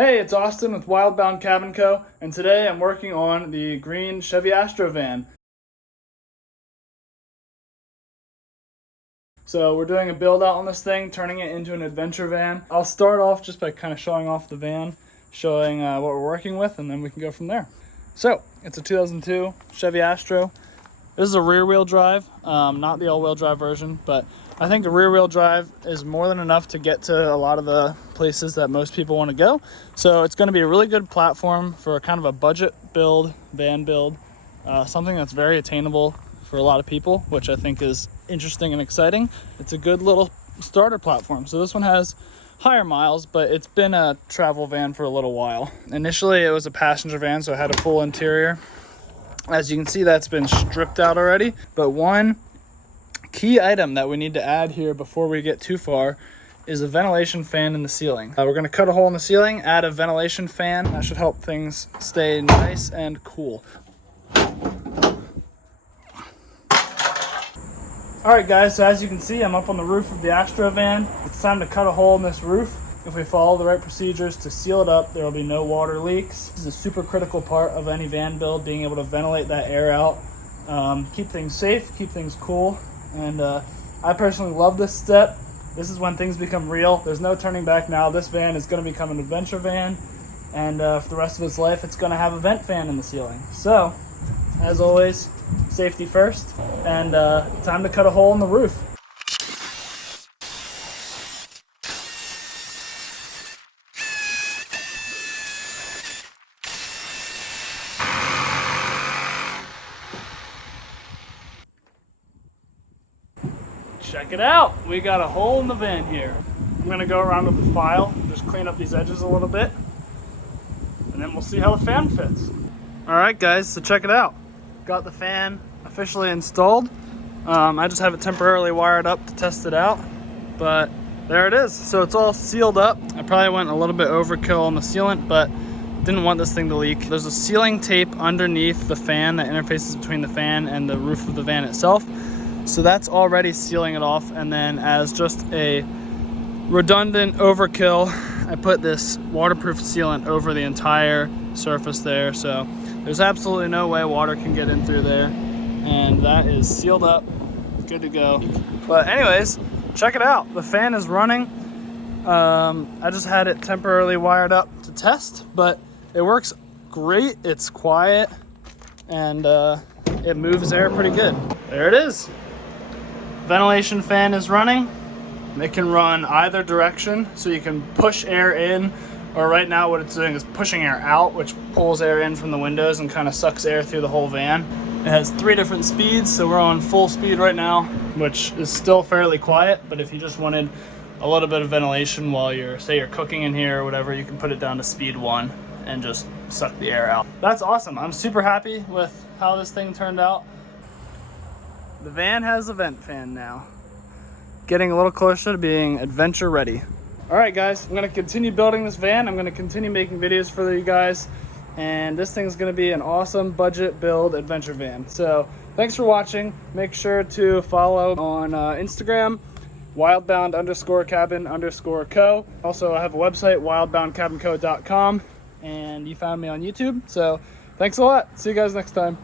Hey, it's Austin with Wildbound Cabin Co., and today I'm working on the Green Chevy Astro van. So we're doing a build out on this thing, turning it into an adventure van. I'll start off just by kind of showing off the van, showing what we're working with, and then we can go from there. So it's a 2002 Chevy Astro. This is a rear wheel drive, not the all wheel drive version, but I think the rear wheel drive is more than enough to get to a lot of the places that most people want to go. So it's going to be a really good platform for kind of a budget build, van build, something that's very attainable for a lot of people, which I think is interesting and exciting. It's a good little starter platform. So this one has higher miles, but it's been a travel van for a little while. Initially it was a passenger van, so it had a full interior. As you can see, that's been stripped out already, but one key item that we need to add here before we get too far is a ventilation fan in the ceiling. We're going to cut a hole in the ceiling, add a ventilation fan. That should help things stay nice and cool. Alright guys, so as you can see, I'm up on the roof of the Astro van. It's time to cut a hole in this roof. If we follow the right procedures to seal it up, there will be no water leaks. This is a super critical part of any van build, being able to ventilate that air out. Keep things safe, keep things cool. And I personally love this step. This is when things become real. There's no turning back now. This van is going to become an adventure van. And for the rest of its life, it's going to have a vent fan in the ceiling. So, as always, safety first. And time to cut a hole in the roof. Check it out, we got a hole in the van here. I'm gonna go around with the file, just clean up these edges a little bit, and then we'll see how the fan fits. All right guys, so check it out. Got the fan officially installed. I just have it temporarily wired up to test it out, but there it is. So it's all sealed up. I probably went a little bit overkill on the sealant, but didn't want this thing to leak. There's a sealing tape underneath the fan that interfaces between the fan and the roof of the van itself. So that's already sealing it off, and then as just a redundant overkill, I put this waterproof sealant over the entire surface there, so there's absolutely no way water can get in through there, and that is sealed up, good to go. But anyways, check it out, the fan is running. I just had it temporarily wired up to test, but it works great. It's quiet, and it moves air pretty good. There it is. Ventilation fan is running. It can run either direction, so you can push air in, or right now what it's doing is pushing air out, which pulls air in from the windows and kind of sucks air through the whole van. It has 3 different speeds, so we're on full speed right now, which is still fairly quiet, but if you just wanted a little bit of ventilation while you're cooking in here or whatever, you can put it down to speed 1 and just suck the air out. That's awesome. I'm super happy with how this thing turned out. The van has a vent fan now. Getting a little closer to being adventure ready. All right guys, I'm gonna continue building this van. I'm gonna continue making videos for you guys. And this thing's gonna be an awesome budget build adventure van. So thanks for watching. Make sure to follow on Instagram, wildbound_cabin_co. Also, I have a website, wildboundcabinco.com. And you found me on YouTube. So thanks a lot. See you guys next time.